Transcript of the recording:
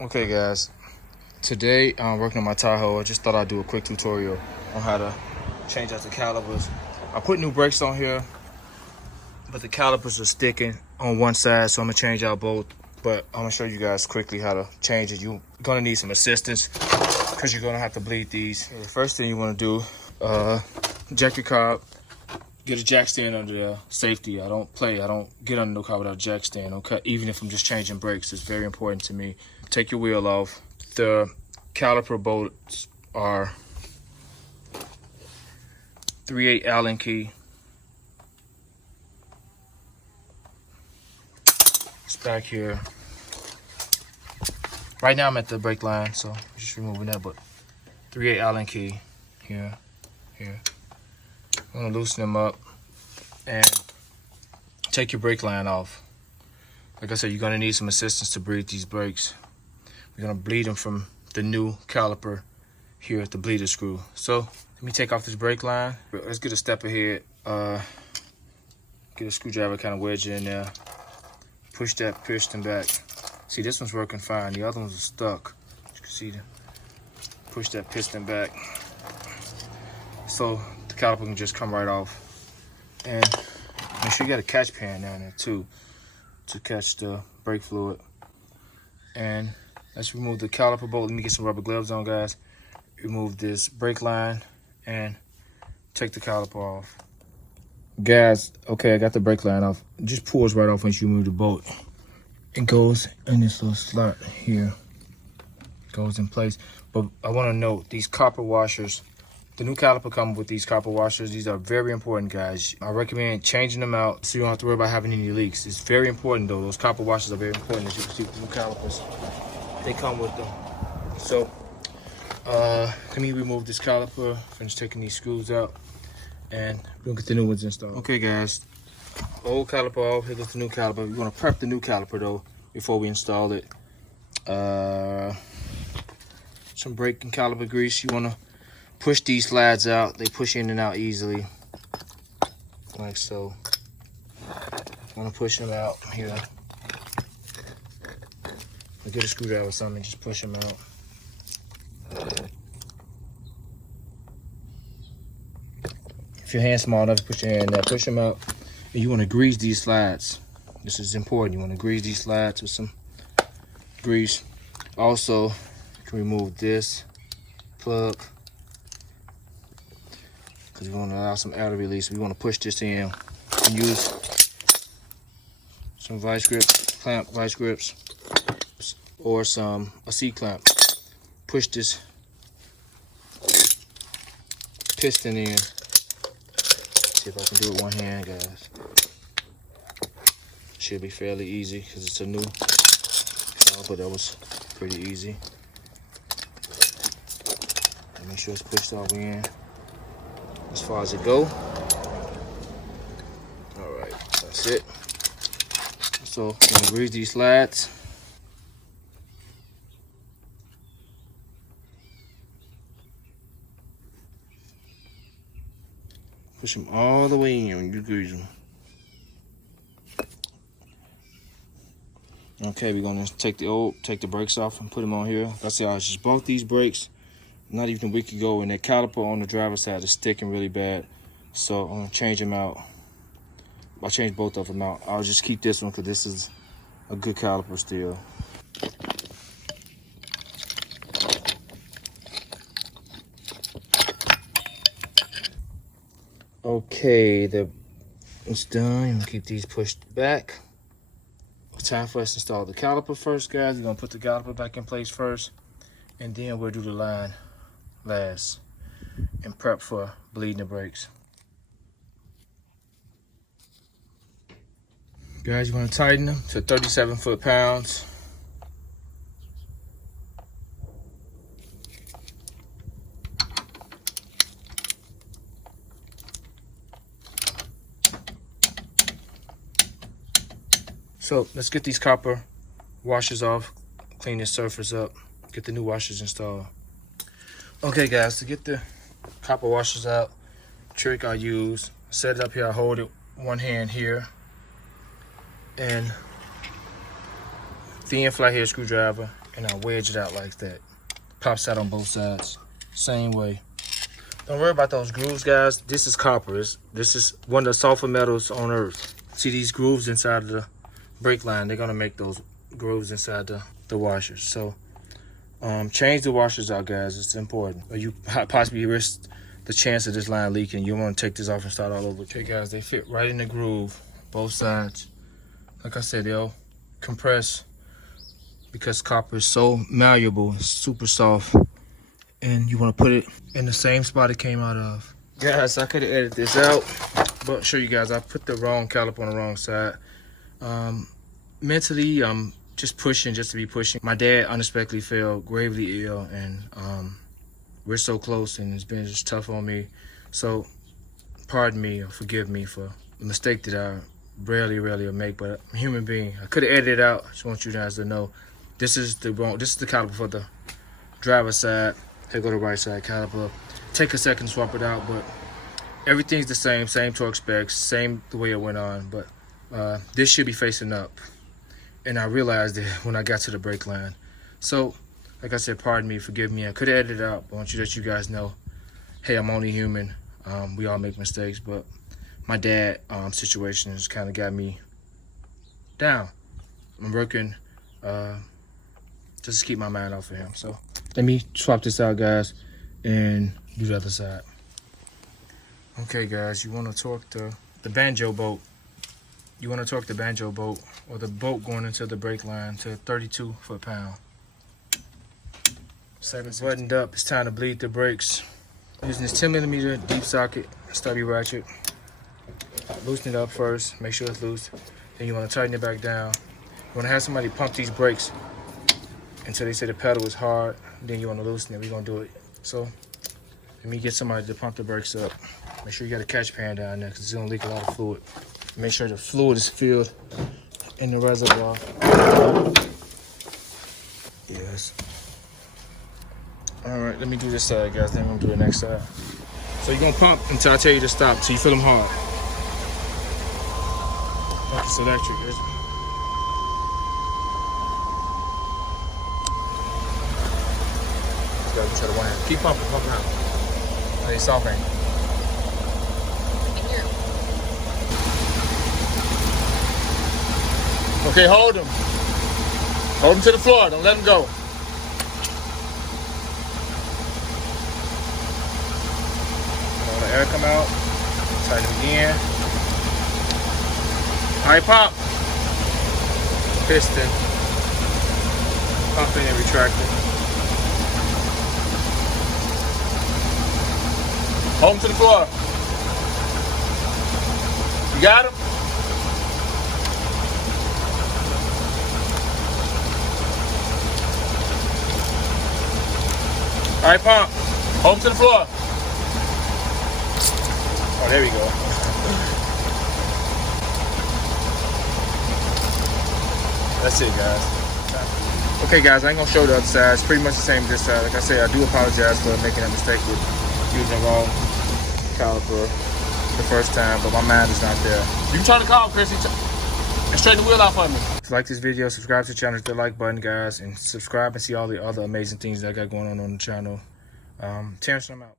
Okay guys, today I'm working on my Tahoe. I just thought I'd do a quick tutorial on how to change out the calipers. I put new brakes on here, but the calipers are sticking on one side, so I'm gonna change out both. But I'm gonna show you guys quickly how to change it. You're gonna need some assistance because you're gonna have to bleed these. The first thing you wanna do, jack your cob, get a jack stand under there. Safety, I don't get under no car without a jack stand, okay? Even if I'm just changing brakes, it's very important to me. Take your wheel off. The caliper bolts are 3/8 Allen key. It's back here. Right now I'm at the brake line, so I'm just removing that, but 3/8 Allen key here. I'm gonna loosen them up and take your brake line off. Like I said, you're gonna need some assistance to bleed these brakes. We're gonna bleed them from the new caliper here at the bleeder screw. So let me take off this brake line. Let's get a step ahead. Get a screwdriver, kind of wedge it in there. Push that piston back. See, this one's working fine. The other ones are stuck. You can see them. Push that piston back, so the caliper can just come right off. And make sure you got a catch pan down there too to catch the brake fluid. And let's remove the caliper bolt. Let me get some rubber gloves on, guys. Remove this brake line and take the caliper off. Guys, okay, I got the brake line off. It just pulls right off once you remove the bolt. It goes in this little slot here. It goes in place. But I want to note, these copper washers, the new caliper comes with these copper washers. These are very important, guys. I recommend changing them out so you don't have to worry about having any leaks. It's very important, though. Those copper washers are very important, as you can see with the new calipers. They come with them. So, let me remove this caliper. Finish taking these screws out, and we'll get the new ones installed. Okay, guys. Old caliper off. Here goes the new caliper. We want to prep the new caliper, though, before we install it. Some brake and caliper grease. You want to push these slides out. They push in and out easily, like so. Want to push them out here. Or get a screwdriver or something, just push them out. If your hand's small enough, push your hand in there, push them out. And you want to grease these slides. This is important. You want to grease these slides with some grease. Also, you can remove this plug, because we want to allow some air to release. We want to push this in and use some vice grips, clamp vice grips, or a C-clamp. Push this piston in. See if I can do it with one hand, guys. Should be fairly easy because it's a new caliper. That was pretty easy. Make sure it's pushed all the way in as far as it go. All right, that's it. So I'm gonna grease these slides. Push them all the way in when you grease them. Okay, we're gonna take the brakes off and put them on here. Like I said, I just bought these brakes not even a week ago, and that caliper on the driver's side is sticking really bad. So I'm gonna change them out. I'll change both of them out. I'll just keep this one because this is a good caliper still. Okay, it's done. I'm gonna keep these pushed back. It's time for us to install the caliper first, guys. We're gonna put the caliper back in place first, and then we'll do the line last and prep for bleeding the brakes. Guys, you want to tighten them to 37 foot-pounds. So let's get these copper washers off, clean this surface up, get the new washers installed. Okay guys, to get the copper washers out, trick I use, set it up here, I hold it one hand here, and thin flathead screwdriver and I wedge it out like that. Pops out on both sides. Same way. Don't worry about those grooves, guys. This is copper. This is one of the softer metals on earth. See these grooves inside of the brake line? They're gonna make those grooves inside the washers. So change the washers out, guys. It's important. Or you possibly risk the chance of this line leaking. You want to take this off and start all over. Okay, guys, they fit right in the groove, both sides. Like I said, they'll compress because copper is so malleable, it's super soft. And you want to put it in the same spot it came out of. Guys, I could have edited this out, but show you guys, I put the wrong caliper on the wrong side. Mentally, I'm just pushing just to be pushing. My dad unexpectedly fell gravely ill, and we're so close, and it's been just tough on me. So pardon me or forgive me for the mistake that I rarely make, but I'm a human being. I could have edited it out. I just want you guys to know this is the caliper for the driver's side. Here go the right side caliper. Take a second to swap it out, but everything's the same torque specs, same the way it went on, but this should be facing up. And I realized it when I got to the brake line. So, like I said, pardon me, forgive me. I could have edited it out, but I want you to let you guys know, hey, I'm only human. We all make mistakes, but my dad situation has kind of got me down. I'm working just to keep my mind off of him. So let me swap this out, guys, and do the other side. Okay, guys, you want to torque the banjo bolt. You want to torque the banjo bolt or the bolt going into the brake line to 32 foot-pound. 7 buttoned up. It's time to bleed the brakes. Using this 10mm deep socket stubby ratchet. Loosen it up first. Make sure it's loose. Then you want to tighten it back down. You want to have somebody pump these brakes until they say the pedal is hard. Then you want to loosen it. We're going to do it. So let me get somebody to pump the brakes up. Make sure you got a catch pan down there because it's going to leak a lot of fluid. Make sure the fluid is filled in the reservoir. Yes. All right, let me do this side, guys. Then I'm going to do the next side. So you're going to pump until I tell you to stop, so you feel them hard. Like it's electric. Try to one hand. Keep pumping out. Hey, soft ain't. Okay, hold him. Hold him to the floor. Don't let him go. Let the air come out. Tighten him again. All right, pop. Piston. Pumping and retracting. Hold him to the floor. You got him? All right, pump. Hold him to the floor. Oh, there we go. That's it, guys. Okay, guys, I ain't gonna show the other side. It's pretty much the same as this side. Like I said, I do apologize for making that mistake with using the wrong caliper the first time, but my mind is not there. You can try to call Chris and straighten the wheel out for me. If you like this video, subscribe to the channel, hit the like button, guys, and subscribe and see all the other amazing things that I got going on the channel. Terrence, I'm out.